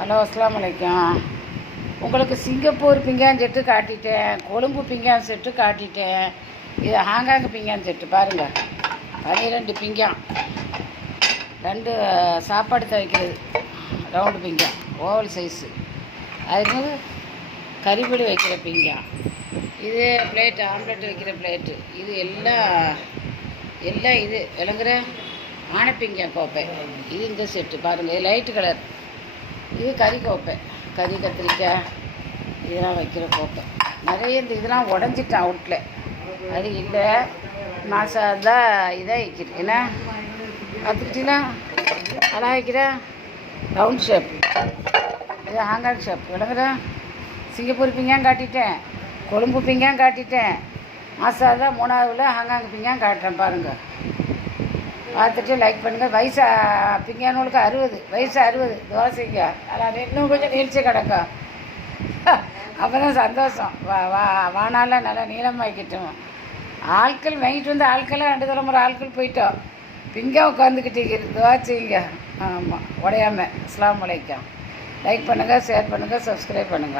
Hello, அஸ்ஸலாமு அலைக்கும். உங்களுக்கு சிங்கப்பூர் பிங்கான் செட்டு காட்டிட்டேன், கொழும்பு பிங்கான் செட்டு காட்டிட்டேன். இது ஹாங்காங் பிங்கான் செட்டு பாருங்கள். 12 பிங்கான், 2 சாப்பாடு துவைக்கிறது, ரவுண்டு பிங்கான், ஓவல் சைஸு. அதுக்கு கறிப்பொடி வைக்கிற பிங்கான். இது பிளேட்டு, ஆம்லெட் வைக்கிற பிளேட்டு. இது எல்லாம் இது விளங்குற ஆனைப்பிங்கான் கோப்பை. இது இந்த செட்டு பாருங்கள். இது லைட்டு கலர். இது கறி கோப்பை, கறி கத்திரிக்காய் இதெல்லாம் வைக்கிற கோப்பை. நிறைய இந்த இதெல்லாம் உடஞ்சிட்டான் அவுட்டில். அது இல்லை மாதம் தான் இதாக வைக்கிது. என்ன கத்திரிக்கலாம் அழகாக வைக்கிற ரவுண்ட் ஷேப். இது ஹாங்காங் ஷேப் விளங்குற. சிங்கப்பூர் பிங்கான் காட்டிட்டேன், கொழும்பு பிங்கான் காட்டிட்டேன். மாதம் தான் 3ஆவதுல ஹாங்காங் பிங்கான் காட்டுறேன் பாருங்கள். பார்த்துட்டு லைக் பண்ணுங்கள். வயசு பிங்கானூலுக்கு 60, வயசு 60 தோசைங்க. ஆனால் இன்னும் கொஞ்சம் நீழ்ச்சி கிடக்கும். அப்போ தான் சந்தோஷம். வானால நல்லா நீளமாக்கிட்டோம். ஆட்கள் வாங்கிட்டு வந்து ஆட்கள்லாம் 2 தலைமுறை ஆட்கள் போயிட்டோம். பிங்கா உட்காந்துக்கிட்டு தோசைங்க. ஆமாம், உடையாமல். அஸ்ஸலாமு அலைக்கும். லைக் பண்ணுங்கள், ஷேர் பண்ணுங்கள், சப்ஸ்கிரைப் பண்ணுங்கள்.